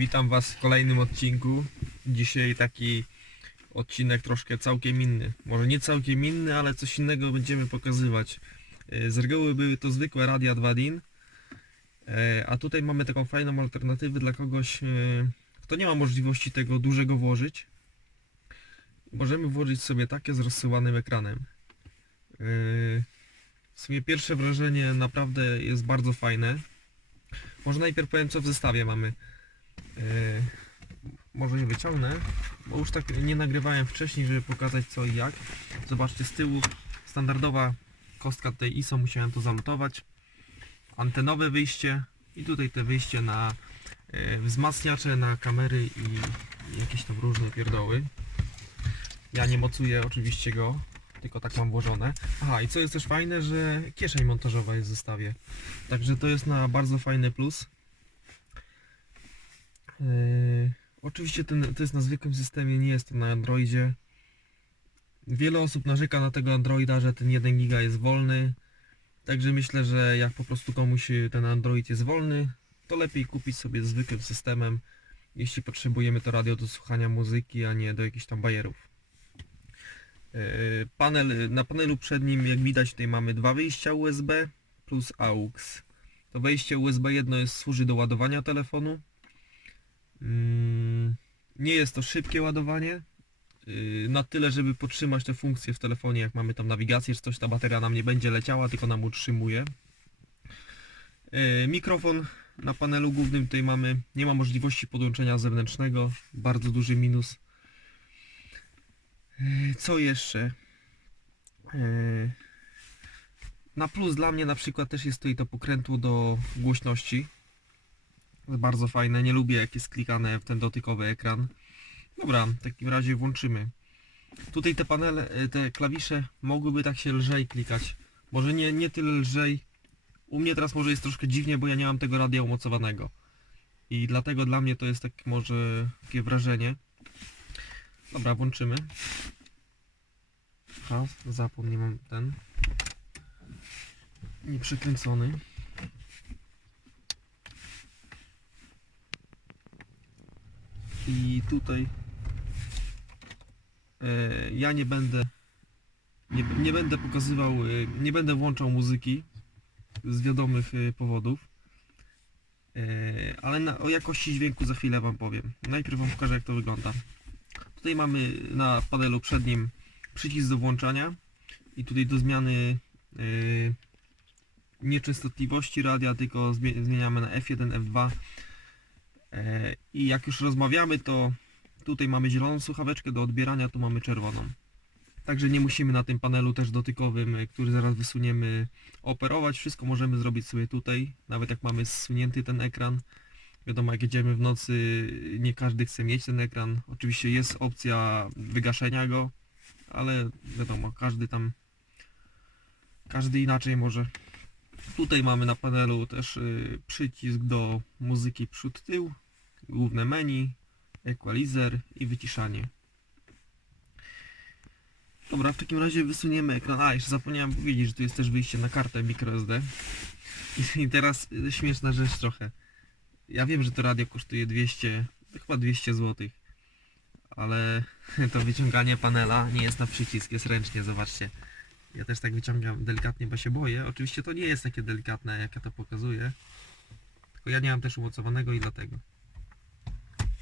Witam Was w kolejnym odcinku. Dzisiaj taki odcinek troszkę całkiem inny. Może nie całkiem inny, ale coś innego będziemy pokazywać. E, Z reguły były to zwykłe radia 2 DIN, e, a tutaj mamy taką fajną alternatywę dla kogoś, e, kto nie ma możliwości tego dużego włożyć. Możemy włożyć sobie takie z rozsyłanym ekranem. W sumie pierwsze wrażenie naprawdę jest bardzo fajne. Może najpierw powiem co w zestawie mamy. Yy, może je wyciągnę, bo już tak nie nagrywałem wcześniej, żeby pokazać co i jak. Zobaczcie z tyłu standardowa kostka tej ISO, musiałem to zamontować. Antenowe wyjście i tutaj te wyjście na yy, wzmacniacze, na kamery i jakieś tam różne pierdoły. Ja nie mocuję oczywiście go, tylko tak mam włożone. Aha i co jest też fajne, że kieszeń montażowa jest w zestawie. Także to jest na bardzo fajny plus. Yy, oczywiście ten, to jest na zwykłym systemie, nie jest to na Androidzie. Wiele osób narzeka na tego Androida, że ten 1 giga jest wolny. Także myślę, że jak po prostu komuś ten Android jest wolny, to lepiej kupić sobie zwykłym systemem, jeśli potrzebujemy to radio do słuchania muzyki, a nie do jakichś tam bajerów. Yy, Panel, na panelu przednim, jak widać, tutaj mamy dwa wyjścia USB plus AUX. To wejście USB jedno jest, służy do ładowania telefonu. Mm, Nie jest to szybkie ładowanie. Yy, Na tyle, żeby podtrzymać tę funkcję w telefonie, jak mamy tam nawigację czy coś, ta bateria nam nie będzie leciała, tylko nam utrzymuje. Yy, Mikrofon na panelu głównym tutaj mamy, nie ma możliwości podłączenia zewnętrznego, bardzo duży minus. Yy, Co jeszcze? Na plus dla mnie na przykład też jest tutaj to pokrętło do głośności. Bardzo fajne, nie lubię jak jest klikane w ten dotykowy ekran. Dobra, w takim razie włączymy. Tutaj te panele, e, te klawisze mogłyby tak się lżej klikać. Może nie, nie tyle lżej. U mnie teraz może jest troszkę dziwnie, bo ja nie mam tego radia umocowanego. I dlatego dla mnie to jest tak może takie wrażenie. Dobra, włączymy. Aha, zapomnę, mam ten. Nieprzykręcony. I tutaj e, ja nie będę nie, nie będę pokazywał, e, nie będę włączał muzyki z wiadomych e, powodów. Ale na, o jakości dźwięku za chwilę Wam powiem. Najpierw Wam pokażę jak to wygląda. Tutaj mamy na panelu przednim przycisk do włączania i tutaj do zmiany nieczęstotliwości radia, tylko zmie- zmieniamy na F1, F2 E, I jak już rozmawiamy, to tutaj mamy zieloną słuchaweczkę do odbierania, tu mamy czerwoną. Także nie musimy na tym panelu też dotykowym, e, który zaraz wysuniemy, operować. Wszystko możemy zrobić sobie tutaj, nawet jak mamy zsunięty ten ekran. Wiadomo, jak jedziemy w nocy, nie każdy chce mieć ten ekran. Oczywiście jest opcja wygaszenia go, ale wiadomo, każdy tam, każdy inaczej może. Tutaj mamy na panelu też y, przycisk do muzyki przód-tył, główne menu, equalizer i wyciszanie. Dobra, w takim razie wysuniemy ekran. A, jeszcze zapomniałem powiedzieć, że tu jest też wyjście na kartę microSD. I, teraz y, śmieszna rzecz trochę. Ja wiem, że to radio kosztuje 200, chyba 200 zł. Ale to wyciąganie panela nie jest na przycisk, jest ręcznie, zobaczcie. Ja też tak wyciągam delikatnie, bo się boję. Oczywiście to nie jest takie delikatne, jak ja to pokazuję. Tylko ja nie mam też umocowanego i dlatego.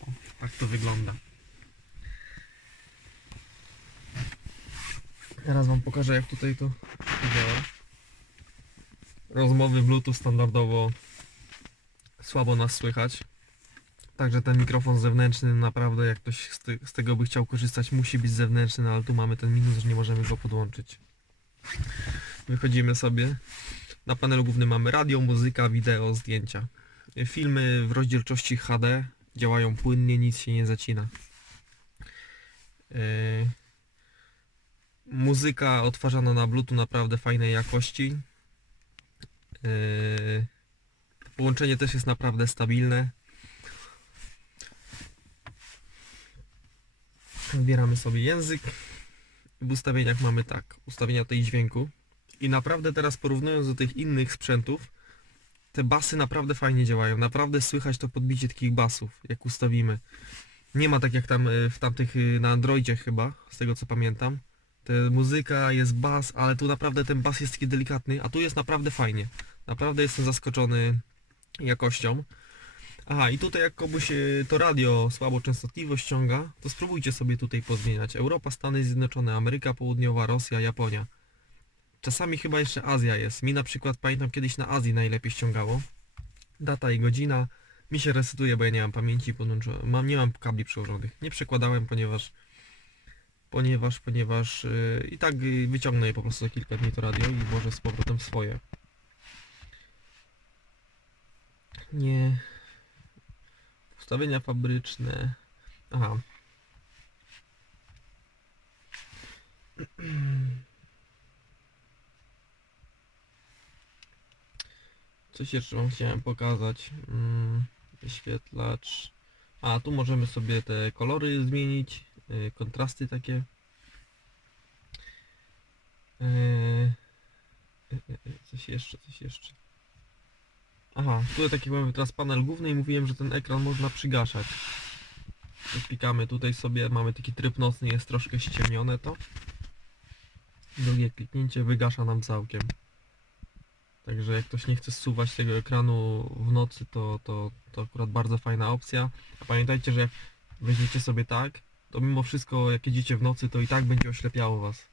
O, tak to wygląda. Teraz wam pokażę jak tutaj to działa. Rozmowy Bluetooth standardowo słabo nas słychać. Także ten mikrofon zewnętrzny naprawdę jak ktoś z, te, z tego by chciał korzystać musi być zewnętrzny, no ale tu mamy ten minus, że nie możemy go podłączyć. Wychodzimy sobie. Na panelu głównym mamy radio, muzyka, wideo, zdjęcia. Filmy w rozdzielczości HD działają płynnie, nic się nie zacina. Yy, Muzyka odtwarzana na Bluetooth naprawdę fajnej jakości. Yy, Połączenie też jest naprawdę stabilne. Wybieramy sobie język. W ustawieniach mamy tak, ustawienia tej dźwięku. I naprawdę teraz porównując do tych innych sprzętów, te basy naprawdę fajnie działają. Naprawdę słychać to podbicie takich basów, jak ustawimy. Nie ma tak jak tam y, w tamtych y, na Androidzie chyba, z tego co pamiętam. Te muzyka, jest bas, ale tu naprawdę ten bas jest taki delikatny, a tu jest naprawdę fajnie. Naprawdę jestem zaskoczony jakością. Aha, i tutaj jak komuś y, to radio słabo częstotliwość ściąga, to spróbujcie sobie tutaj pozmieniać. Europa, Stany Zjednoczone, Ameryka Południowa, Rosja, Japonia. Czasami chyba jeszcze Azja jest. Mi na przykład pamiętam kiedyś na Azji najlepiej ściągało. Data i godzina. Mi się resetuje, bo ja nie mam pamięci podłączonej. Mam, nie mam kabli przełożonych. Nie przekładałem, ponieważ ponieważ, ponieważ yy, i tak yy, wyciągnę je po prostu za kilka dni to radio i może z powrotem swoje. Nie. Ustawienia fabryczne. Aha. Coś jeszcze wam chciałem pokazać. Mm, wyświetlacz. A, tu możemy sobie te kolory zmienić. y, kontrasty takie. Y, y, y, coś jeszcze, coś jeszcze. Aha, tutaj taki mamy teraz panel główny i mówiłem, że ten ekran można przygaszać. Klikamy tutaj sobie, mamy taki tryb nocny, jest troszkę ściemnione to. Drugie kliknięcie wygasza nam całkiem. Także jak ktoś nie chce zsuwać tego ekranu w nocy, to, to, to akurat bardzo fajna opcja. A pamiętajcie, że jak weźmiecie sobie tak, to mimo wszystko jak jedziecie w nocy, to i tak będzie oślepiało was.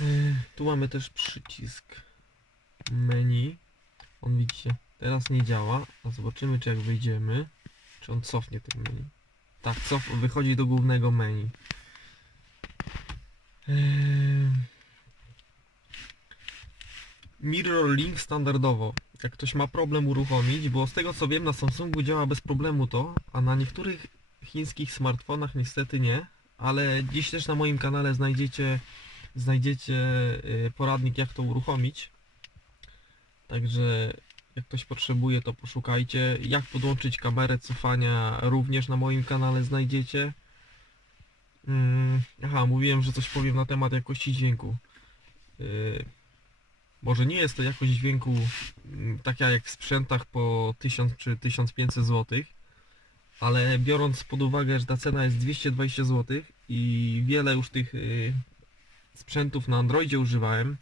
Yy, Tu mamy też przycisk menu. On widzicie, teraz nie działa. A zobaczymy czy jak wyjdziemy, czy on cofnie ten menu. Tak, cof wychodzi do głównego menu. Yy, Mirror Link standardowo. Jak ktoś ma problem uruchomić, bo z tego co wiem na Samsungu działa bez problemu to, a na niektórych chińskich smartfonach niestety nie, ale dziś też na moim kanale znajdziecie znajdziecie y, poradnik jak to uruchomić. Także jak ktoś potrzebuje to poszukajcie. Jak podłączyć kamerę cofania również na moim kanale znajdziecie. Mm, aha, mówiłem, że coś powiem na temat jakości dźwięku. Y, może nie jest to jakość dźwięku mm, taka jak w sprzętach po 1000 czy 1500 zł, ale biorąc pod uwagę, że ta cena jest 220 zł i wiele już tych y, sprzętów na Androidzie używałem,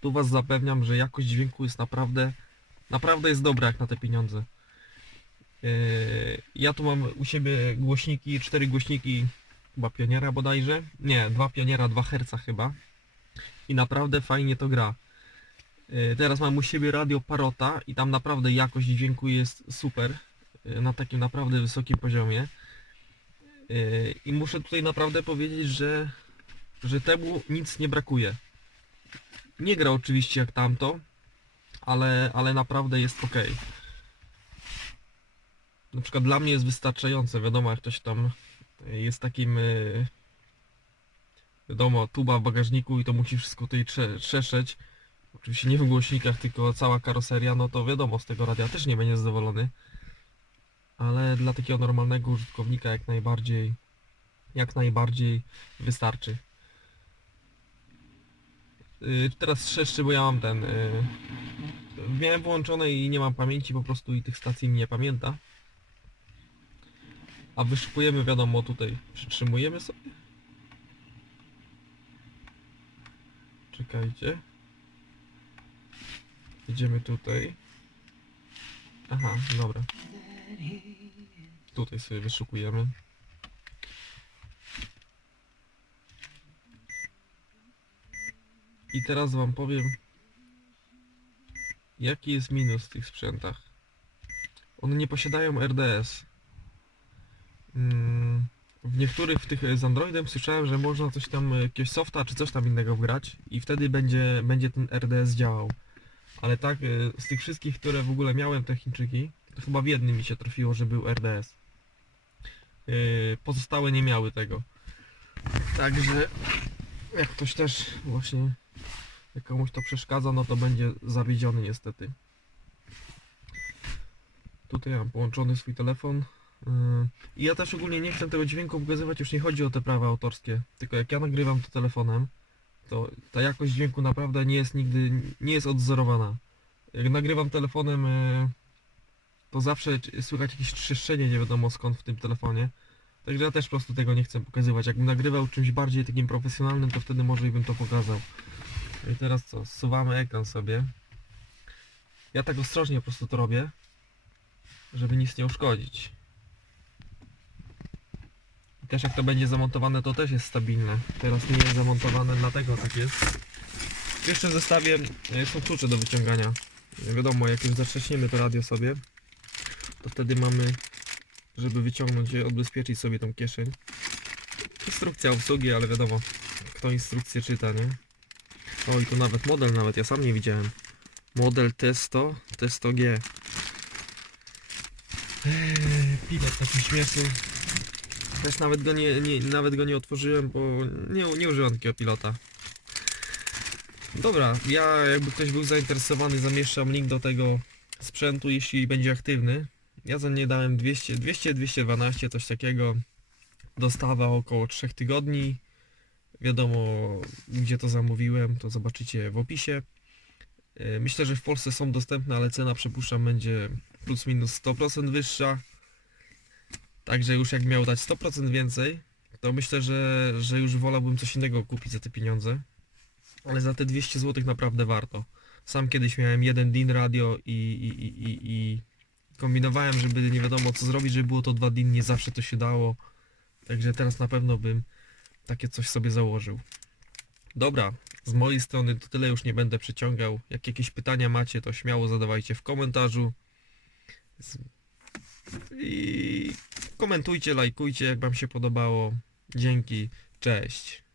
tu Was zapewniam, że jakość dźwięku jest naprawdę, naprawdę jest dobra jak na te pieniądze. Yy, Ja tu mam u siebie głośniki, cztery głośniki chyba Pioniera bodajże, nie, dwa Pioniera, 2 Hz chyba i naprawdę fajnie to gra. Yy, Teraz mam u siebie radio Parota i tam naprawdę jakość dźwięku jest super, yy, na takim naprawdę wysokim poziomie. I muszę tutaj naprawdę powiedzieć, że że temu nic nie brakuje. Nie gra oczywiście jak tamto, ale, ale naprawdę jest ok. Na przykład dla mnie jest wystarczające, wiadomo jak ktoś tam jest takim y, wiadomo, tuba w bagażniku i to musi wszystko tutaj trze trzeszczeć. Oczywiście nie w głośnikach, tylko cała karoseria, no to wiadomo, z tego radia też nie będzie zadowolony. Ale dla takiego normalnego użytkownika jak najbardziej jak najbardziej wystarczy. Y, Teraz trzeszczy, bo ja mam ten... y, Miałem włączone i nie mam pamięci po prostu i tych stacji mi nie pamięta. A wyszukujemy wiadomo tutaj. Przytrzymujemy sobie. Czekajcie. Idziemy tutaj. Aha, dobra. Tutaj sobie wyszukujemy. I teraz wam powiem jaki jest minus w tych sprzętach. One nie posiadają RDS. Mm, W niektórych tych z Androidem słyszałem, że można coś tam, e, jakiegoś softa czy coś tam innego wgrać i wtedy będzie, będzie ten RDS działał. Ale tak, e, z tych wszystkich, które w ogóle miałem te Chińczyki, to chyba w jednym mi się trafiło, że był RDS. E, Pozostałe nie miały tego. Także jak ktoś też właśnie jak komuś to przeszkadza, no to będzie zawiedziony niestety. Tutaj mam połączony swój telefon. Yy, I ja też ogólnie nie chcę tego dźwięku pokazywać, już nie chodzi o te prawa autorskie. Tylko jak ja nagrywam to telefonem, to ta jakość dźwięku naprawdę nie jest nigdy, nie jest odzorowana. Jak nagrywam telefonem, e, to zawsze słychać jakieś trzeszczenie, nie wiadomo skąd w tym telefonie. Także ja też po prostu tego nie chcę pokazywać. Jakbym nagrywał czymś bardziej takim profesjonalnym, to wtedy może i bym to pokazał. I teraz co, zsuwamy ekran sobie. Ja tak ostrożnie po prostu to robię, żeby nic nie uszkodzić. I też jak to będzie zamontowane, to też jest stabilne. Teraz nie jest zamontowane, dlatego tak jest. Jeszcze w zestawie są klucze do wyciągania. Wiadomo, jak już zatrzaśniemy to radio sobie, to wtedy mamy, żeby wyciągnąć je, odbezpieczyć sobie tą kieszeń. Instrukcja obsługi, ale wiadomo, kto instrukcję czyta, nie? O, i tu nawet model nawet, ja sam nie widziałem. Model Testo, Testo G. Eee, pilot taki śmieszny. Też nawet go nie, nie, nawet go nie otworzyłem, bo nie, nie używam takiego pilota. Dobra, ja jakby ktoś był zainteresowany, zamieszczam link do tego sprzętu, jeśli będzie aktywny. Ja za nie dałem 200, 200, 212, coś takiego. Dostawa około 3 tygodni. Wiadomo, gdzie to zamówiłem, to zobaczycie w opisie. E, Myślę, że w Polsce są dostępne, ale cena przypuszczam będzie plus minus 100% wyższa. Także już jak miał dać 100% więcej, to myślę, że, że już wolałbym coś innego kupić za te pieniądze. Ale za te 200 zł naprawdę warto. Sam kiedyś miałem jeden DIN radio i, i, i, i, i kombinowałem, żeby nie wiadomo co zrobić, żeby było to dwa DIN, nie zawsze to się dało. Także teraz na pewno bym takie coś sobie założył. Dobra, z mojej strony to tyle już nie będę przyciągał. Jak jakieś pytania macie, to śmiało zadawajcie w komentarzu. I komentujcie, lajkujcie, jak Wam się podobało. Dzięki, cześć.